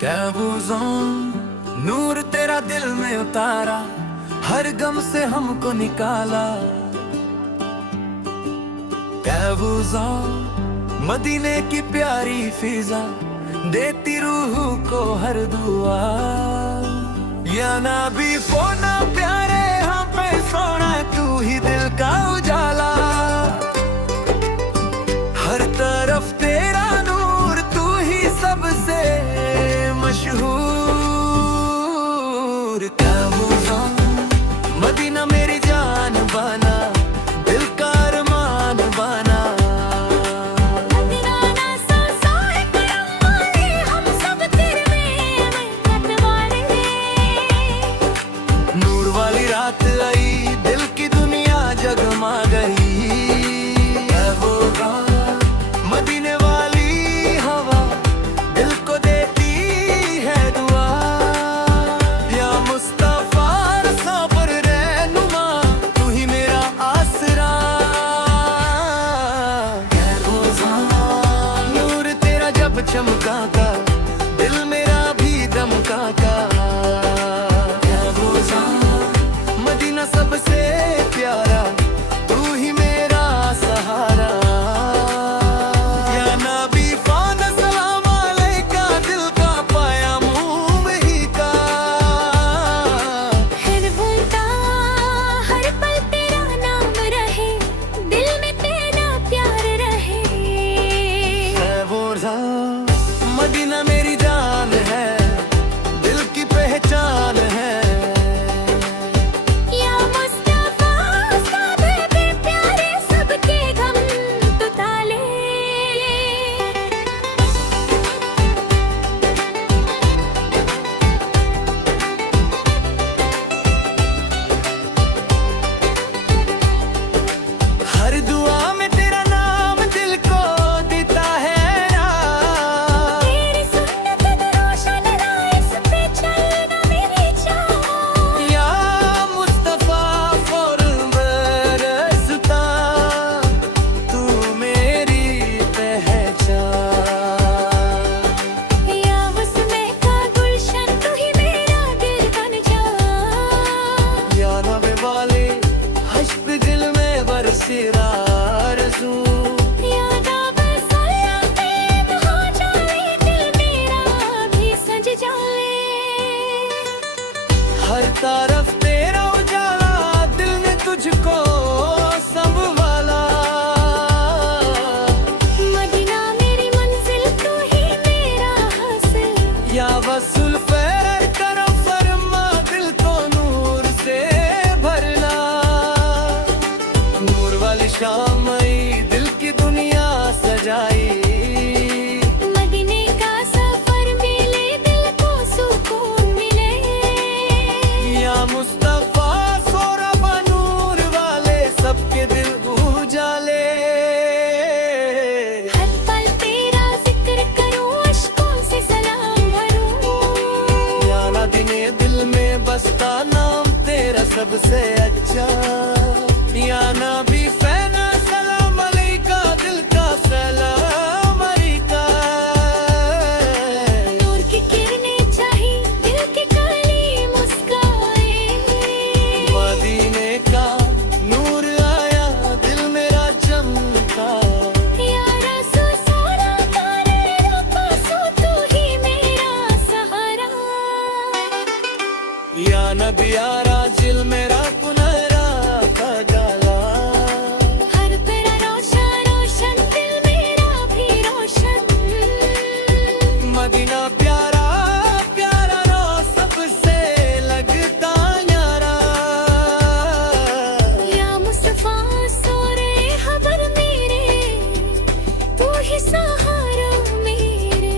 कैबुज़ों नूर तेरा दिल में उतारा, हर गम से हमको निकाला। कैबुज़ों मदीने की प्यारी फिजा, देती रूह को हर दुआ। या नबी फोना प्यारे हम पे सोना, तू ही दिल का उजाला। हर तरफ तेरा नूर, तू ही सबसे मशहूर। कैबुज़ों मदीना मेरी जान बना, दिल का अरमान बना। नूर वाली रात आई, दिल की दुनिया जगमा गई। मदीने वाली हवा दिल को देती है दुआ। या मुस्तफा सबर रहनुमा, तू ही मेरा आसरा। नूर तेरा जब चमका का, दिल मेरा भी दमका का। मदीना सबसे प्यारा, तू ही मेरा सहारा। या नबी फ़ौन सलाम अलैका, दिल का पाया मुँह में ही का। हर बूंदा हर पल तेरा नाम रहे, दिल में तेरा प्यार रहे। कैबुज़ों मदीना मेरी जान है, दिल की पहचान है। हर दुआ में तेरा नाम दिल को देता है ना। तेरी सुन्नत रोशन राइस पे चलना मेरी जान। या मुस्तफा फौरन बरसता, तू मेरी पहचान। या उसमें का गुलशन, तू ही मेरा दिल बन जा। या नबी वाले हश्क दिल में बरसी आरज़ू। या नबी सल्लम पे हो जाए, दिल मेरा भी सज जाए। हर तरफ तेरा उजाला, दिल ने तुझको संभाला। मदीना मेरी मंजिल, तू ही मेरा हासिल। या वसूल फैर तरफ फरमा, दिल को नूर से भरना। नूर वाली शाम आई, दिल की दुनिया सजाई। मदीने का सफर मिले, दिल को सुकून मिले। या मुस्तफा सोरबा नूर वाले, सबके दिल उजाले। हर पल तेरा जिक्र करूं, अश्कों से सलाम भरूं। या नदीने दिल में बसता, नाम तेरा सबसे अच्छा। या नबी फैना सलाम अलैका, दिल का सलाम अलैका। नूर की किरणें चाही, दिल की काली मुस्काए। मदीने का नूर आया, दिल मेरा चमका। या रसूल सोना तारे पासों, तू ही मेरा सहारा। या नबी यारा, दिल मेरा पुनरा का जाला। हर तेरा रोशन रोशन, दिल मेरा भी रोशन। मदीना प्यारा प्यारा रो, सबसे लगता न्यारा। या मुस्तफा सोरे खबर मेरे, तू ही सहारा मेरे।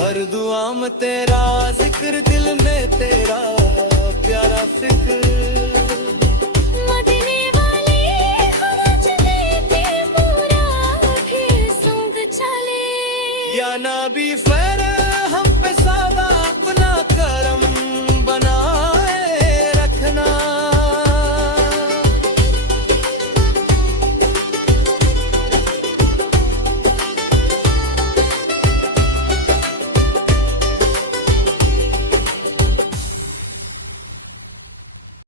हर दुआ में तेरा जिक्र, दिल में तेरा प्यारा फिक्र। मदीने वाली खरज लेते, पूरा भी संग चले। या नबी